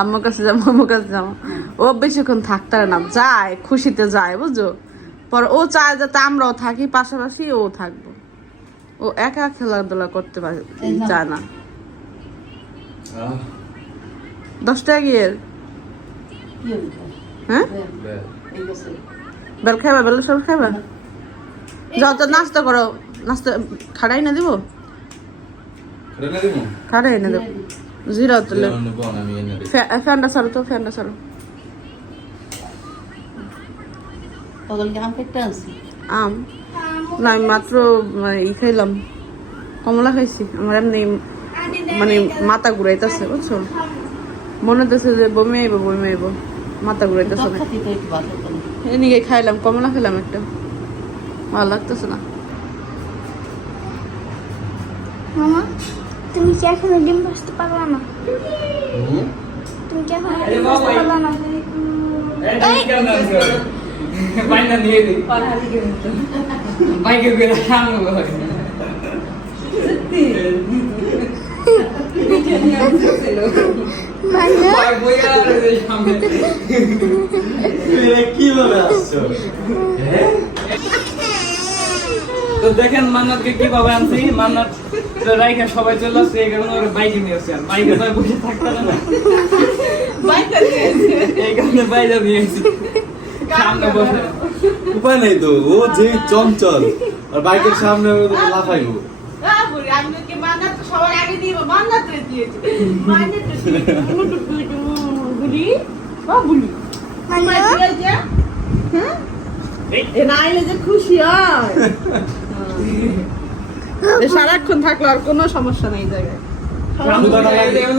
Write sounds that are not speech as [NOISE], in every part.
আম্মুর কাছে যাব আম্মুর কাছে যাব। ও বেশিক্ষণ থাকতে পারে না যায় খুশিতে যায় বুঝছ? পর ও চায় যাতে আমরাও থাকি পাশাপাশি ও থাকব। ও একা খেলাধুলা করতে পারে চায় না। দশ টাকা গিয়ে? হ্যাঁ হ্যাঁ। বেল। খাইবা বেল সব খাইবা? যাও তো নাস্তা করো। নাস্তা খাড়াই না দিব। খাড়াই না দেবো। জিরা তুলে ফ্যা- ফ্যানটা চালো তো ফ্যানটা চালো আম না আমি মাত্র ই খাইলাম কমলা খাইছি আমার এমনি মানে মাথা ঘুরাইতেছে বুঝছ মনে হতেছে যে বমি আইব বমি আইব মাথা ঘুরাইতেছে না। এদিকে খাইলাম কমলা খেলাম একটা ভালো লাগতেছে না মামা তুমি কি এখনও ডিম ভাজতে পারবা না? তুমি কি এখনও ডিম ভাজতে পারবা না? বাইনা নিয়ে দিই বাইকে বেড়ে আনব। সামনে। কীভাবে আসছো? তো দেখেন মান্নাতকে কীভাবে আনছি মান্নাত তো রাইখা সবাই চলে আসছে এই কারণে ওরা বাইকে নিয়ে আসছে আর বাইকে তো বসে থাকতে পারে না। এই কারণে বাইরে নিয়ে এসেছি সামনে বসে। উপায় নেই তো ও যে চঞ্চল আর বাইকের সামনে লাফাইবো। নাইলে [LAUGHS] যে খুশি হয়। এ [LAUGHS] সারাক্ষণ থাকল আর কোনো সমস্যা নেই জায়গায়।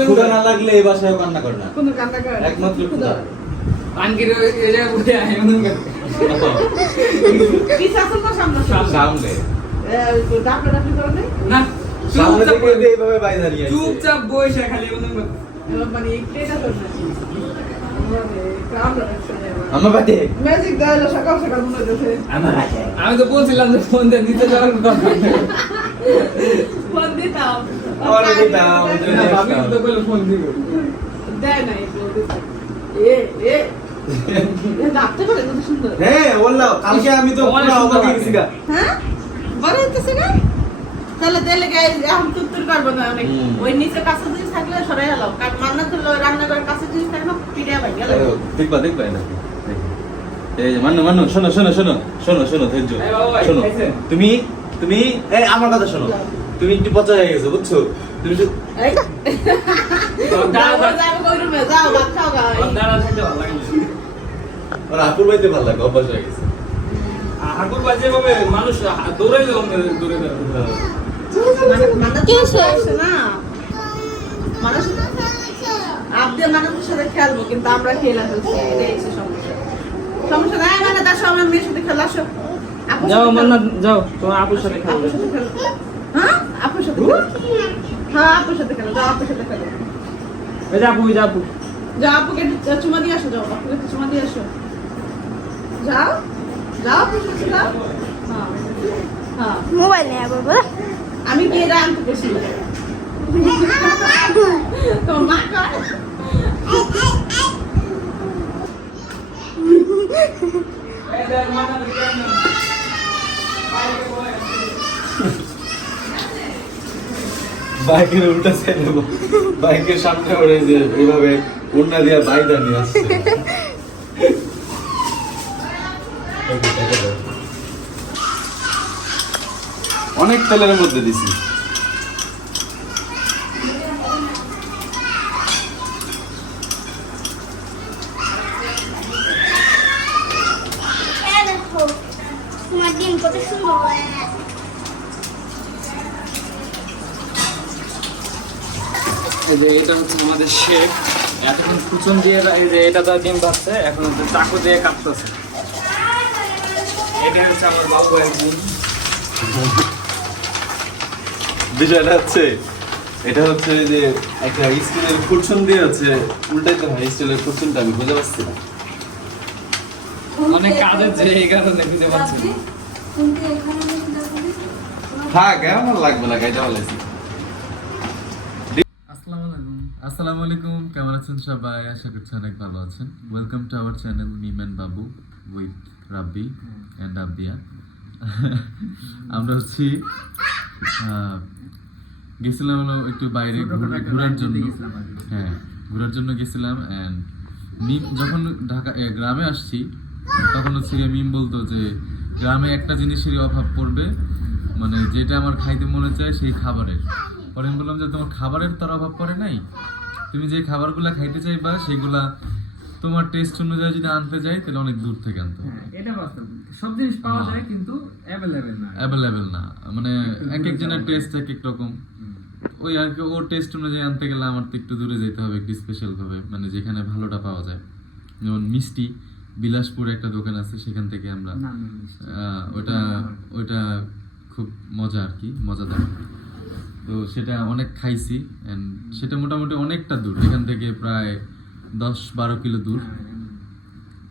ক্ষুধা না লাগলে এই বাসায় কান্না করে না। কোনো কান্না করে একমাত্র ক্ষুধা। আনকির এই জায়গায় বসে আয় মনে করে। কি শাসন না সামনে সামনে। ডাক্তার ডাক্তার করে নেই? না সামনে চুপচাপ থেকে এইভাবে বাইরে নিয়ে চুপচাপ বসে খালি মনে করে। মানে না আমার ম্যাজিক দেওয়া সকাল সকাল মনে হচ্ছে। আমার বাড়ি আমি তো বলছিলাম যে ফোন দিয়ে দিতে যাওয়ার কথা। ফোন দিতাম। আরে দিতাম, না, তো বলে ফোন দিব। দেয় নাই এ এ। এ ডাকতে পারে কত সুন্দর। হ্যাঁ বললাম কালকে আমি তো পুরো অবাক হয়ে গেছি হ্যাঁ? বড় হইতেছে না? তাহলে দিলে গায়ে এখন তুত্তুর করব না অনেক। ওই নিচে কাছে জিনিস থাকলে সরাই হলো কারণ মান্না তো রান্নাঘরের কাছে জিনিস থাকলে পিড়ে ভাই গেল। দেখবা দেখবা এটা। এই যে মান্নু মান্নু শোনো শোনো শোনো শোনো শোনো ধৈর্য। শোনো। তুমি তুমি এই আমার কথা শোনো। তুমি একটু পচা হয়ে গেছো বুঝছ? তুমি আপুর বাড়িতে ভালো লাগে অভ্যাস হয়ে গেছে। হাকুর বাজে ভাবে মানুষ দৌড়ে বেড়াবে মান্না কি তো হয়েছে? আসছে না। মানুষ আপনি মানুষের সাথে খেলব কিন্তু আমরা খেলা ফেলছি এটাই সমস্যা। সমস্যা নাই মানে তার সঙ্গে মেয়ের সাথে খেলা আসো। যাও মান্না যাও তোমার আপুর সাথে খেলো আপুর সাথে খেলো হ্যাঁ? আপুর সাথে হ্যাঁ আপুর সাথে খেলো যাও আপুর সাথে খেলো এই যে আপু এই যে আপু। যাও আপুকে চুমা দিয়ে আসো যাও আপুকে চুমা দিয়ে আসো। যাও। হ্যাঁ হ্যাঁ। মোবাইল নেই বাবা আমি গিয়ে তোমার মা কর বাইকের উল্টা সাইডে বাইকের সামনে ওরে যে এইভাবে উন্না দিয়ে বাইদা নিয়ে আসছে। অনেক তেলের মধ্যে দিছি। এটা হচ্ছে আমাদের শেফ। এতক্ষণ কুচন দিয়ে এটা তো ডিম পাচ্ছে এখন হচ্ছে চাকু দিয়ে কাটতেছে। এটা হচ্ছে আমার বাবু ডিম বিষয়টা হচ্ছে এটা হচ্ছে যে একটা স্টিলের কুরসুন দিয়ে হচ্ছে উল্টাইতে হয় স্টিলের কুরসুনটা আমি বুঝে পাচ্ছি না। অনেক কাজের যে এই কারণে বুঝতে পারছি না। থাক আমার লাগবে না গাইতে ভালো আসসালামু আলাইকুম। আসসালামু আলাইকুম কেমন আছেন সবাই? আশা করছি অনেক ভালো আছেন। Welcome to our channel মিমেন Babu with Rabbi and আব্বিয়া আমরা হচ্ছি গেছিলাম হলো একটু বাইরে ঘুর- ঘোরার জন্য। হ্যাঁ ঘোরার জন্য গেছিলাম অ্যান্ড মিম যখন ঢাকা গ্রামে আসছি তখন হচ্ছে মিম বলতো যে গ্রামে একটা জিনিসেরই অভাব পড়বে মানে যেটা আমার খাইতে মনে চায় সেই খাবারের। পরে আমি বললাম যে তোমার খাবারের তার অভাব পড়ে নাই? তুমি যে খাবারগুলা খাইতে চাইবা সেগুলা তোমার টেস্ট অনুযায়ী যদি আনতে যাই তাহলে অনেক দূর থেকে আনতে হবে। হ্যাঁ এটা বাস্তব। সব জিনিস পাওয়া হ্যাঁ। যায় কিন্তু অ্যাভেলেবেল না। অ্যাভেলেবেল না। মানে এক একজনের টেস্ট এক এক রকম। ওই আর কি ওর টেস্ট অনুযায়ী আনতে গেলে আমার তো একটু দূরে যেতে হবে একটু স্পেশাল ভাবে। মানে যেখানে ভালোটা পাওয়া যায়। যেমন মিষ্টি বিলাসপুরে একটা দোকান আছে সেখান থেকে আমরা ওটা ওটা খুব মজা আর কি মজাদার। তো সেটা অনেক খাইছি and সেটা মোটামুটি অনেকটা দূর। এখান থেকে প্রায় দশ বারো কিলো দূর।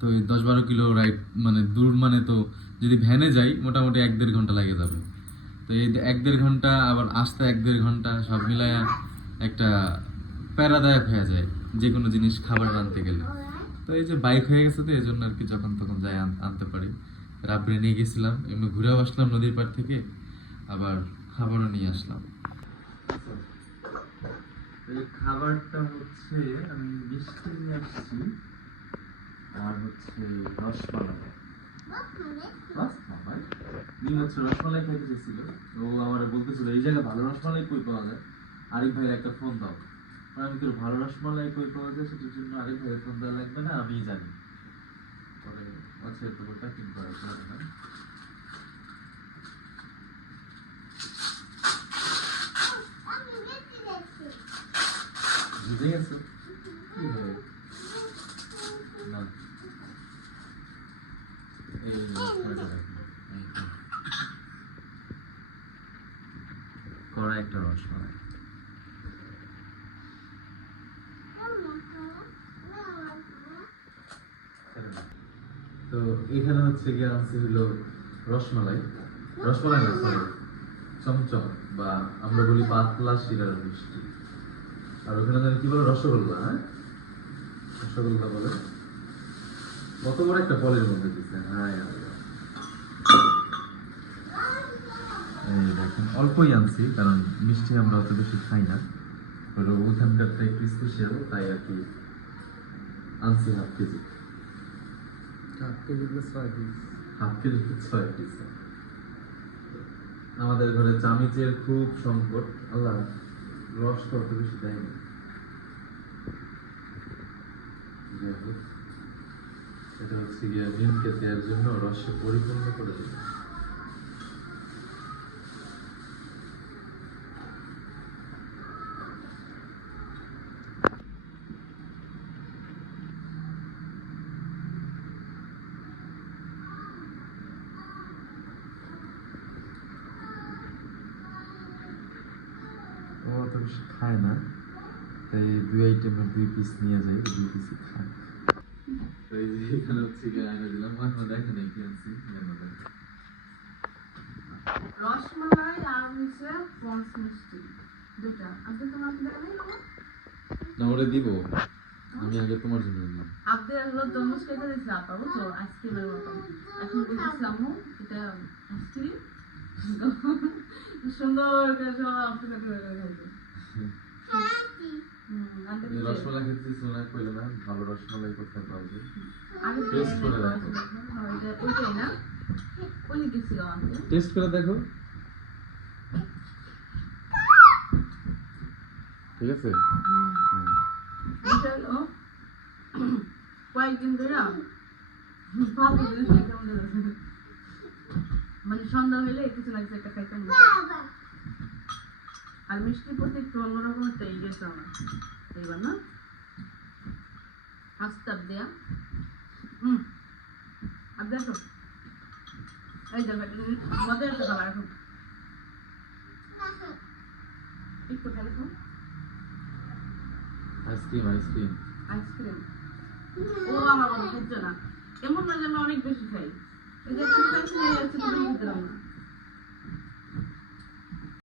তো এই দশ বারো কিলো রাইড মানে দূর মানে তো যদি ভ্যানে যাই, মোটামুটি এক দেড় ঘণ্টা লাগে যাবে। তো এই এক দেড় ঘণ্টা আবার আসতে এক দেড় ঘণ্টা সব মিলায়া একটা প্যারাদায়ক হয়ে যায় যে কোনো জিনিস খাবার আনতে গেলে। তো এই যে বাইক হয়ে গেছে তো এই জন্য আর কি যখন তখন যাই আনতে পারি। রাবড়ে নিয়ে গেছিলাম, এমনি ঘুরেও আসলাম নদীর পাড় থেকে, আবার খাবারও নিয়ে আসলাম। এই খাবারটা হচ্ছে আমি মিষ্টি নিয়ে আসছি। আর হচ্ছে রসমালাই। রসমালাই? মিম হচ্ছে রসমালাই খাইতে চেয়েছিল। তো আমার বলতেছিল, এই জায়গায় ভালো রসমালাই কই পাওয়া যায়? আরেক ভাইয়ের একটা ফোন দাও। আমি তো ভালো রসমালাই কই পাওয়া যায় সেটার জন্য আরেক ভাইয়ের ফোন দেওয়া লাগবে না, আমিই জানি। পরে আছে তো প্যাকিং করা না কড়া একটা রসমালাই তো এখানে হচ্ছে গিয়ে আনছি হলো রসমালাই। রসমালাই না চমচম বা আমরা বলি পাতলা শিরার মিষ্টি। আর ওখানে জানি কি বলে? রসগোল্লা হ্যাঁ? রসগোল্লা বলে। কত বড় একটা ফলের মধ্যে দিচ্ছে হ্যাঁ দেখেন অল্পই আনছি কারণ মিষ্টি আমরা অত বেশি খাই না। হলো ওখানকারটা একটু স্পেশাল তাই আর কি আনছি হাফ কেজি। হাফ কেজি ছয় পিস আমাদের ঘরে চামিচের খুব সংকট। আল্লাহ রসটা অত বেশি দেয়নি এটা হচ্ছে গিয়ে মিমকে দেওয়ার জন্য রসে পরিপূর্ণ করে দিল ও অত বেশি খায় না। তাই দুই আইটেমের দুই পিস নিয়ে যাই দুই পিসই খায়। এই যে এখানে হচ্ছে আয়না দিলাম। এখন দেখেন এই কি আনছি রসমালাই আর হচ্ছে পন্স মিষ্টি দুটা আপনি তোমার না ওরে দিব। আমি আগে তোমার জন্য নিলাম। আপনি হলো তরমুজ কেটে দিয়েছিল আপা বুঝছ? আইসক্রিমের মতো। এখন বলতেছিলাম এটা আইসক্রিম? সুন্দর করে সব আপনি কেটে কেটে খাইছে হুম, আনতে যে দিছে। সোনা কইলে না ভালো রসমালাই কোথায় পাওয়া যায়? করে দেখো। টেস্ট করে দেখো। ঠিক আছে? হলো কয়েকদিন ধরে মনে সন্ধ্যা হইলে কিছু কিছু একটা খাইতে আর মিষ্টির প্রতি একটু অন্যরকম একটা আমার। এইবার না? আস্তে দেয়া। হুম আর দেখো এই দেখো মজা একটা খাবার এখন। আইসক্রিম আইসক্রিম আইসক্রিম ও আমার মনে হচ্ছে না। এমন না যে আমি অনেক বেশি খাই। এই যে তুমি খাইছি এই আছে তুমি খেতে না।